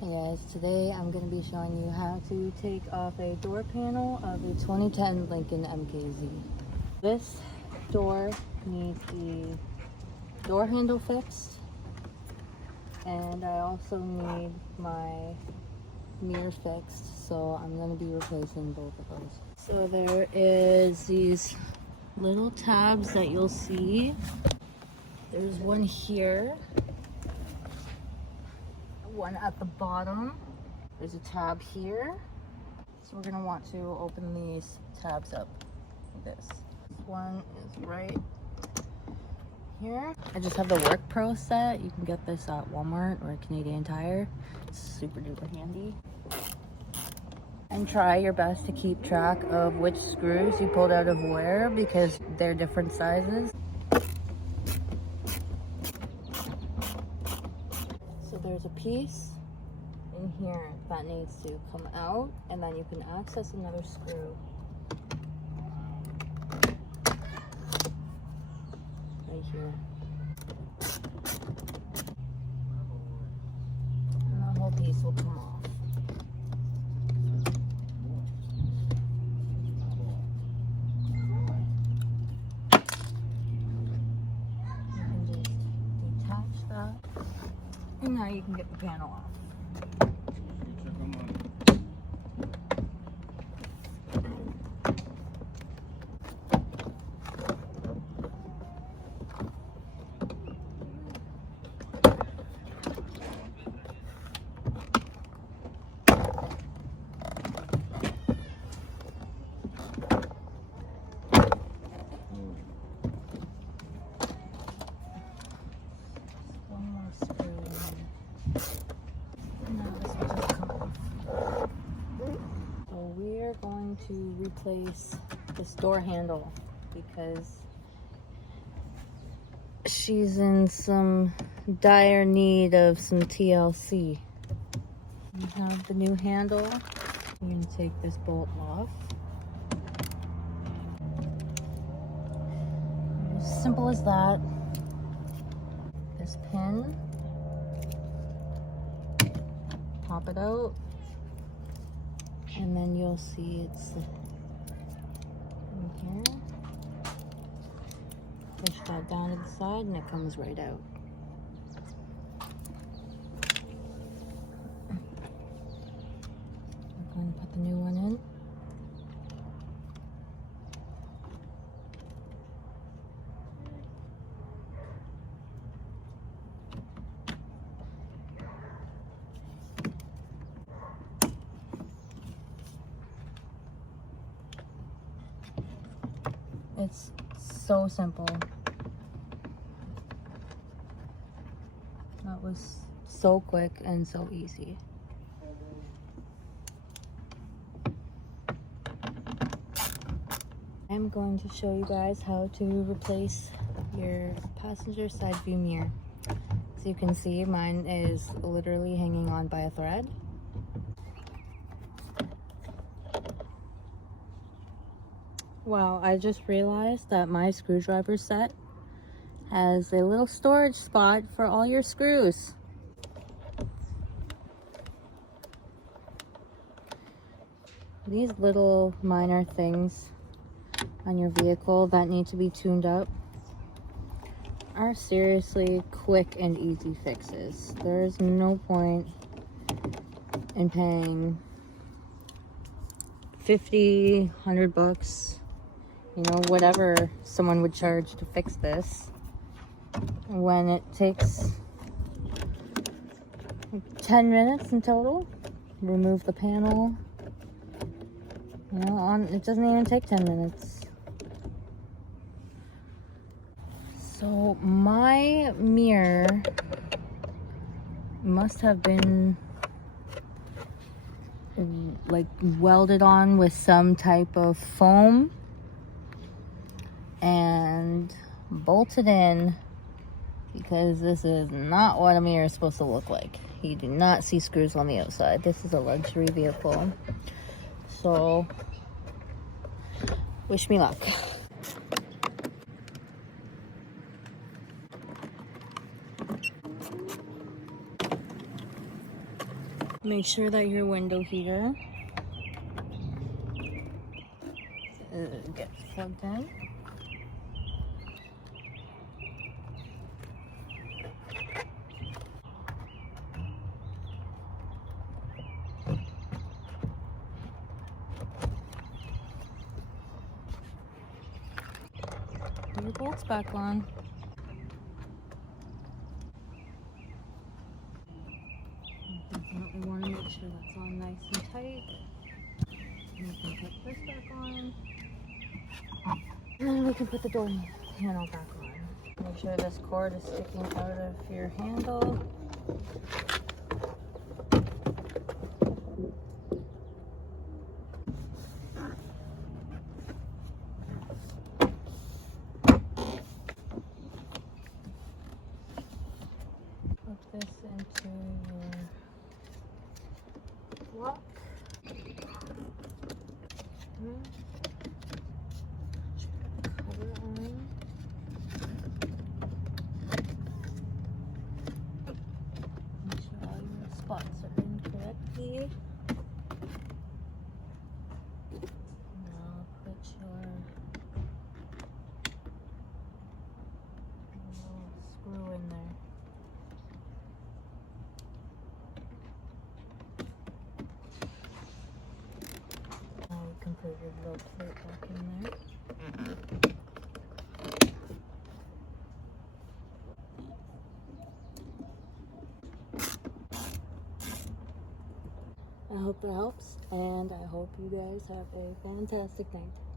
Hey guys, today I'm going to be showing you how to take off a door panel of a 2010 Lincoln MKZ. This door needs the door handle fixed, and I also need my mirror fixed, so I'm going to be replacing both of those. So there is these little tabs that you'll see. There's one here, one at the bottom. There's a tab here. So we're gonna want to open these tabs up like this. This one is right here. I just have the Work Pro set. You can get this at Walmart or Canadian Tire. It's super duper handy. And try your best to keep track of which screws you pulled out of where, because they're different sizes. So there's a piece in here that needs to come out, and then you can access another screw right here. And the whole piece will come off. You can just detach that, and now you can get the panel off. We're going to replace this door handle because she's in some dire need of some TLC. We have the new handle. I'm going to take this bolt off. As simple as that. This pin, pop it out, and then you'll see it's in here. Push that down to the side and it comes right out. We're going to put the new one in. It's so simple. That was so quick and so easy. I'm going to show you guys how to replace your passenger side view mirror. So you can see mine is literally hanging on by a thread. Wow, I just realized that my screwdriver set has a little storage spot for all your screws. These little minor things on your vehicle that need to be tuned up are seriously quick and easy fixes. There's no point in paying 50, 100 bucks, you know, whatever someone would charge to fix this, when it takes 10 minutes in total. Remove the panel, you know, it doesn't even take 10 minutes. So my mirror must have been like welded on with some type of foam and bolted in, because this is not what a mirror is supposed to look like. You do not see screws on the outside. This is a luxury vehicle. So wish me luck. Make sure that your window heater gets plugged in. Put your bolts back on. You want to make sure that's on nice and tight. And you can put this back on. And then we can put the door panel back on. Make sure this cord is sticking out of your handle. Put this into your lock. Cover on. Make sure all your spots are in correctly. Now put your little screw in there. Now we can put your little plate back in there. I hope that helps, and I hope you guys have a fantastic night.